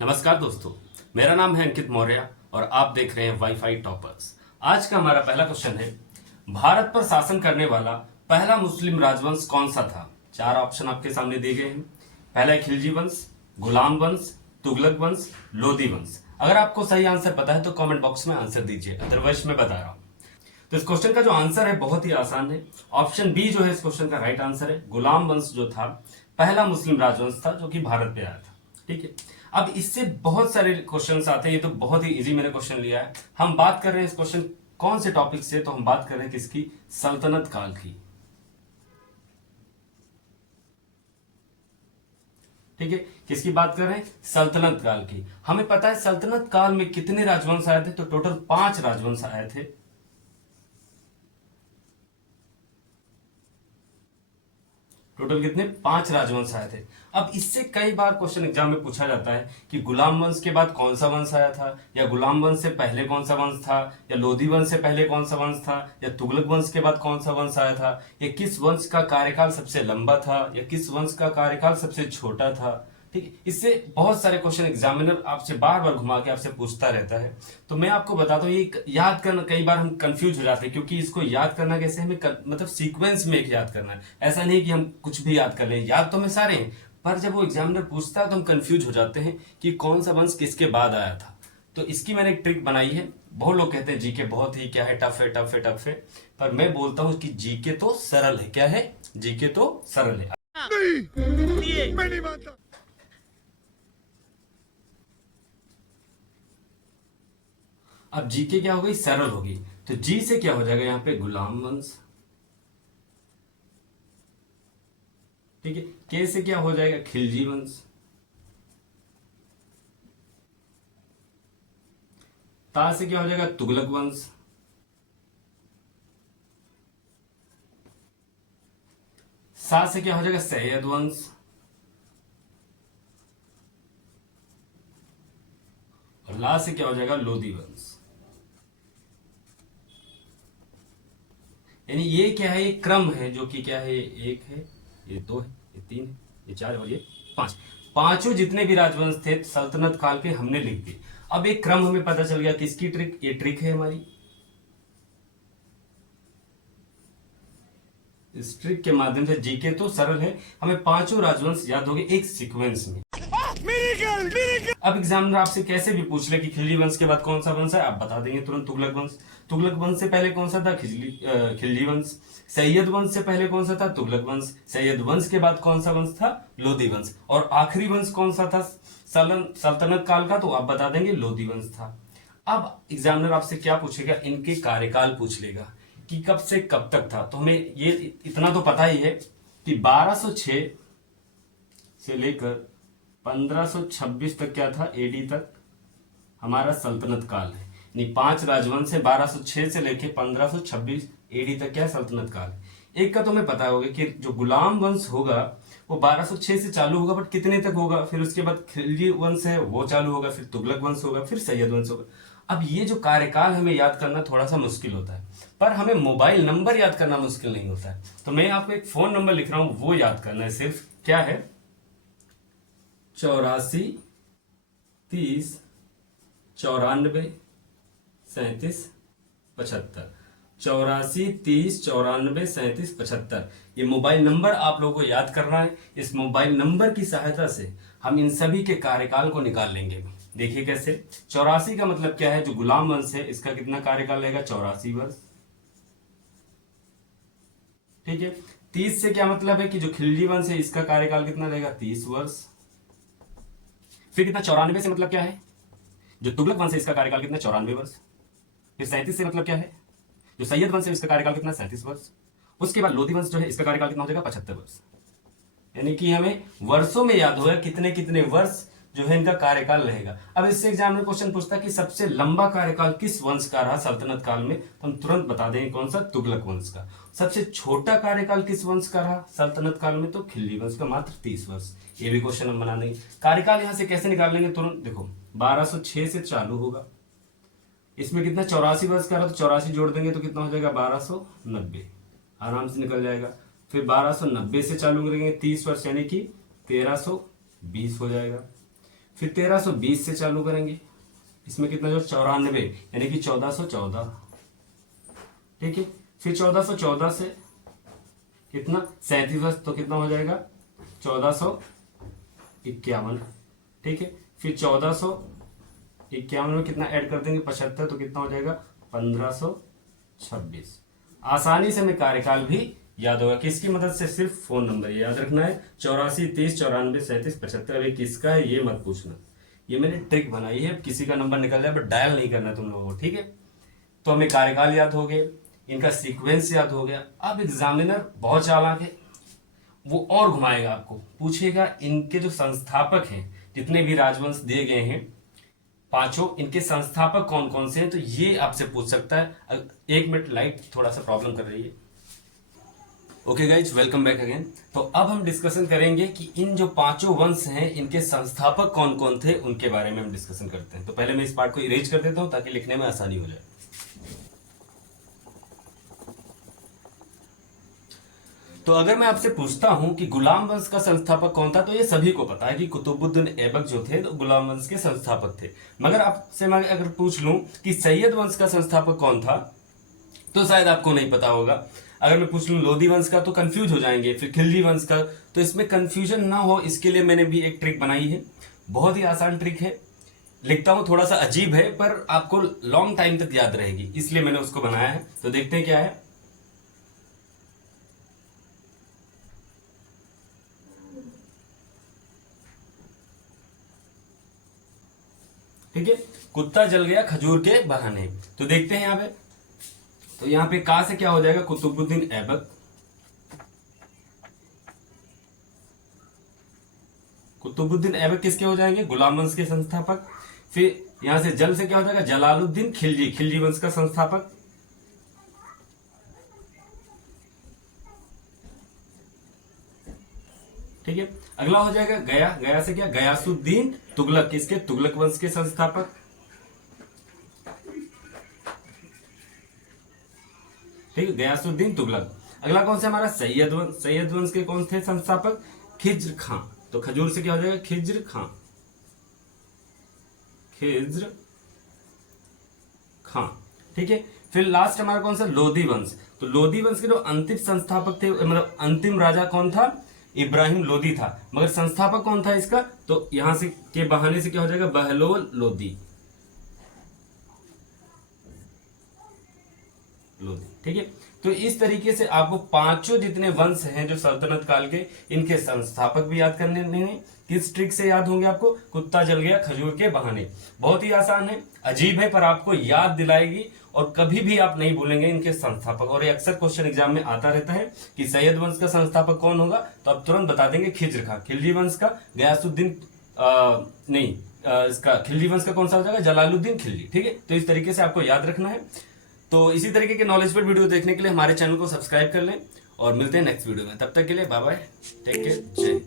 नमस्कार दोस्तों, मेरा नाम है अंकित मौर्य और आप देख रहे हैं वाईफाई टॉपर्स। आज का हमारा पहला क्वेश्चन है, भारत पर शासन करने वाला पहला मुस्लिम राजवंश कौन सा था? चार ऑप्शन आपके सामने दिए गए हैं। पहला है खिलजी वंश, गुलाम वंश, तुगलक वंश, लोधी वंश। अगर आपको सही आंसर पता है तो कमेंट बॉक्स में आंसर दीजिए, अदरवाइज मैं बता रहा हूं। तो इस क्वेश्चन का जो आंसर है बहुत ही आसान है। ऑप्शन बी जो है इस क्वेश्चन का राइट आंसर है। गुलाम वंश जो था पहला मुस्लिम राजवंश था जो कि भारत पे आया था। ठीक है, अब इससे बहुत सारे क्वेश्चंस आते हैं। ये तो बहुत ही इजी मैंने क्वेश्चन लिया है। हम बात कर रहे हैं इस क्वेश्चन कौन से टॉपिक से, तो हम बात कर रहे हैं किसकी? सल्तनत काल की। ठीक है, किसकी बात कर रहे हैं? सल्तनत काल की। हमें पता है सल्तनत काल में कितने राजवंश आए थे, तो टोटल 5 राजवंश आए थे। टोटल कितने? 5 राजवंश आए थे। अब इससे कई बार क्वेश्चन एग्जाम में पूछा जाता है कि गुलाम वंश के बाद कौन सा वंश आया था, या गुलाम वंश से पहले कौन सा वंश था, या लोधी वंश से पहले कौन सा वंश था, या तुगलक वंश के बाद कौन सा वंश आया था, या किस वंश का कार्यकाल सबसे लंबा था, या किस वंश का कार्यकाल सबसे छोटा था। ठीक है, इससे बहुत सारे क्वेश्चन एग्जामिनर आपसे बार बार घुमा के आपसे पूछता रहता है। तो मैं आपको बताता हूँ, ये याद करना कई बार हम कंफ्यूज हो जाते हैं, क्योंकि इसको याद करना कैसे हमें मतलब सीक्वेंस में एक याद करना है। ऐसा नहीं कि हम कुछ भी याद कर लें, याद तो हमें सारे हैं, पर जब वो एग्जामिनर पूछता है तो हम कंफ्यूज हो जाते हैं कि कौन सा वंश किसके बाद आया था। तो इसकी मैंने एक ट्रिक बनाई है। बहुत लोग कहते हैं जीके बहुत ही क्या है, टफ है टफ है टफ है, पर मैं बोलता हूं कि जीके तो सरल है। क्या है? जीके तो सरल है। नहीं, मैं नहीं मानता। अब जीके क्या हो गई? सरल होगी। तो जी से क्या हो जाएगा यहाँ पे? गुलाम वंश। ठीक है, के से क्या हो जाएगा? खिलजी वंश। ता से क्या हो जाएगा? तुगलक वंश। सा से क्या हो जाएगा? सैयद वंश। और ला से क्या हो जाएगा? लोधी वंश। यानी ये क्या है? ये क्रम है जो कि क्या है? ये एक है, ये दो है, ये तीन है, ये चार और ये पांच। पांचों जितने भी राजवंश थे सल्तनत काल के हमने लिख दिए। अब एक क्रम हमें पता चल गया। किसकी ट्रिक? ये ट्रिक है हमारी। इस ट्रिक के माध्यम से जीके तो सरल है, हमें पांचों राजवंश याद हो गए एक सीक्वेंस में। अब एग्जामिनर आपसे कैसे भी पूछ ले कि खिलजी वंश के बाद कौन सा वंश है, आप बता देंगे तुरंत तुगलक वंश। तुगलक वंश से पहले कौन सा था? खिलजी वंश। सैयद वंश से पहले कौन सा था? तुगलक वंश। सैयद वंश के बाद कौन सा वंश था? लोधी वंश। और आखिरी वंश कौन सा था सल्तनत काल का? तो आप बता देंगे लोधी वंश था। अब एग्जामिनर आपसे क्या पूछेगा? इनके कार्यकाल पूछ लेगा कि कब से कब तक था। तो हमें ये इतना तो पता ही है कि 1206 से लेकर 1526 तक क्या था? एडी तक हमारा सल्तनत काल है। यानी 5 राजवंश है, 1206 से लेकर 1526 एडी तक क्या है? सल्तनत काल है। एक का तो हमें पता होगा कि जो गुलाम वंश होगा वो 1206 से चालू होगा, बट कितने तक होगा? फिर उसके बाद खिलजी वंश है वो चालू होगा, फिर तुगलक वंश होगा, फिर सैयद वंश होगा। अब ये जो कार्यकाल हमें याद करना थोड़ा सा मुश्किल होता है, पर हमें मोबाइल नंबर याद करना मुश्किल नहीं होता है। तो मैं आपको एक फोन नंबर लिख रहा हूं, वो याद करना है सिर्फ। क्या है? 84 30 94 37 75। 84 30 94 37 75, ये मोबाइल नंबर आप लोगों को याद करना है। इस मोबाइल नंबर की सहायता से हम इन सभी के कार्यकाल को निकाल लेंगे। देखिए कैसे। 84 का मतलब क्या है? जो गुलाम वंश है इसका कितना कार्यकाल रहेगा? 84 वर्ष। ठीक है, 30 से क्या मतलब है कि जो खिलजी वंश है इसका कार्यकाल कितना रहेगा? 30 वर्ष। फिर कितना? 94 से मतलब क्या है? जो तुगलक वंश है इसका कार्यकाल कितना? 94 वर्ष। फिर 37 से मतलब क्या है? जो सैयद वंश है इसका कार्यकाल कितना? 37 वर्ष। उसके बाद लोधी वंश जो है इसका कार्यकाल कितना हो जाएगा? 75 वर्ष। यानी कि हमें वर्षों में याद होगा कितने कितने वर्ष जो है इनका कार्यकाल रहेगा। अब इससे एग्जामिनर क्वेश्चन पूछता है कि सबसे लंबा कार्यकाल किस वंश का रहा सल्तनत काल में, तो हम तुरंत बता देंगे कौन सा? तुगलक वंश का। सबसे छोटा कार्यकाल किस वंश का रहा सल्तनत काल में? तो खिलजी वंश का, मात्र 30 वर्ष। ये भी क्वेश्चन हम बना देंगे। कार्यकाल यहां से कैसे निकाल लेंगे तुरंत? देखो 1206 से चालू होगा, इसमें कितना? 84 वर्ष का रहा, तो 84 जोड़ देंगे तो कितना हो जाएगा? 1290। आराम से निकल जाएगा। फिर 1290 से चालू करेंगे 30 वर्ष, यानी कि 1320 हो जाएगा। फिर 1320 से चालू करेंगे, इसमें कितना जो 94 यानी कि 1414, ठीक है। फिर 1414 से कितना 37 तो कितना हो जाएगा 1451, ठीक है। फिर 1451 में कितना ऐड कर देंगे 75 तो कितना हो जाएगा 1526। आसानी से हमें कार्यकाल भी याद होगा किसकी मदद से, सिर्फ फोन नंबर याद रखना है 84 30 94 37 75। अभी किसका है ये मत पूछना, ये मैंने ट्रिक बनाई है, किसी का नंबर निकल जाए बट डायल नहीं करना तुम लोगों को, ठीक है। तो हमें कार्यकाल याद हो गए, इनका सीक्वेंस याद हो गया। अब एग्जामिनर बहुत चालाक है, वो और घुमाएगा, आपको पूछेगा इनके जो संस्थापक हैं, जितने भी राजवंश दिए गए हैं पांचों, इनके संस्थापक कौन कौन से हैं, तो ये आपसे पूछ सकता है। 1 मिनट लाइट थोड़ा सा प्रॉब्लम कर रही है। Okay guys, welcome back again. तो अब हम डिस्कशन करेंगे कि इन जो पांचों वंश हैं इनके संस्थापक कौन कौन थे, उनके बारे में हम डिस्कशन करते हैं। तो पहले मैं इस पार्ट को इरेज कर देता हूं ताकि लिखने में आसानी हो जाए। तो अगर मैं आपसे पूछता हूं कि गुलाम वंश का संस्थापक कौन था, तो ये सभी को पता है कि कुतुबुद्दीन ऐबक जो थे तो गुलाम वंश के संस्थापक थे। मगर आपसे मैं अगर पूछ लूं कि सैयद वंश का संस्थापक कौन था, तो शायद आपको नहीं पता होगा। अगर मैं पूछ लूं लोधी वंश का तो कंफ्यूज हो जाएंगे, फिर खिलजी वंश का, तो इसमें कंफ्यूजन ना हो इसके लिए मैंने भी एक ट्रिक बनाई है। बहुत ही आसान ट्रिक है, लिखता हूं थोड़ा सा अजीब है पर आपको लॉन्ग टाइम तक याद रहेगी, इसलिए मैंने उसको बनाया है। तो देखते हैं क्या है। ठीक है, कुत्ता जल गया खजूर के बहाने। तो देखते हैं यहां पे, तो यहां पे का से क्या हो जाएगा कुतुबुद्दीन ऐबक। कुतुबुद्दीन ऐबक किसके हो जाएंगे, गुलाम वंश के संस्थापक। फिर यहां से जल से क्या हो जाएगा जलालुद्दीन खिलजी, खिलजी वंश का संस्थापक। ठीक है, अगला हो जाएगा गया, गया से क्या गयासुद्दीन तुगलक, किसके तुगलक वंश के संस्थापक। ठीक है, गयासुद्दीन तुगलक। अगला कौन सा हमारा सैयद वंश, सैयद वंश के कौन थे संस्थापक, खिज्र खां। तो खजूर से क्या हो जाएगा खिज्र खां, खिज्र खां। ठीक है, फिर लास्ट हमारा कौन सा लोधी वंश। तो लोधी वंश के जो अंतिम संस्थापक थे, मतलब अंतिम राजा कौन था, इब्राहिम लोदी था। मगर संस्थापक कौन था इसका, तो यहां से के बहाने से क्या हो जाएगा बहलोल लोदी, लोधी। ठीक है, तो इस तरीके से आपको पांचों जितने वंश हैं जो सल्तनत काल के, इनके संस्थापक भी याद करने हैं। किस ट्रिक से याद होंगे आपको, कुत्ता जल गया खजूर के बहाने। बहुत ही आसान है, अजीब है पर आपको याद दिलाएगी और कभी भी आप नहीं भूलेंगे इनके संस्थापक। और ये अक्सर क्वेश्चन एग्जाम में आता रहता है कि सैयद वंश का संस्थापक कौन होगा, तो आप तुरंत बता देंगे खिज्र खां। खिलजी वंश का गयासुद्दीन इसका खिलजी वंश का कौन सा हो जाएगा जलालुद्दीन खिलजी। ठीक है, तो इस तरीके से आपको याद रखना है। तो इसी तरीके के नॉलेजफुल वीडियो देखने के लिए हमारे चैनल को सब्सक्राइब कर लें और मिलते हैं नेक्स्ट वीडियो में। तब तक के लिए बाय बाय, टेक केयर, जय।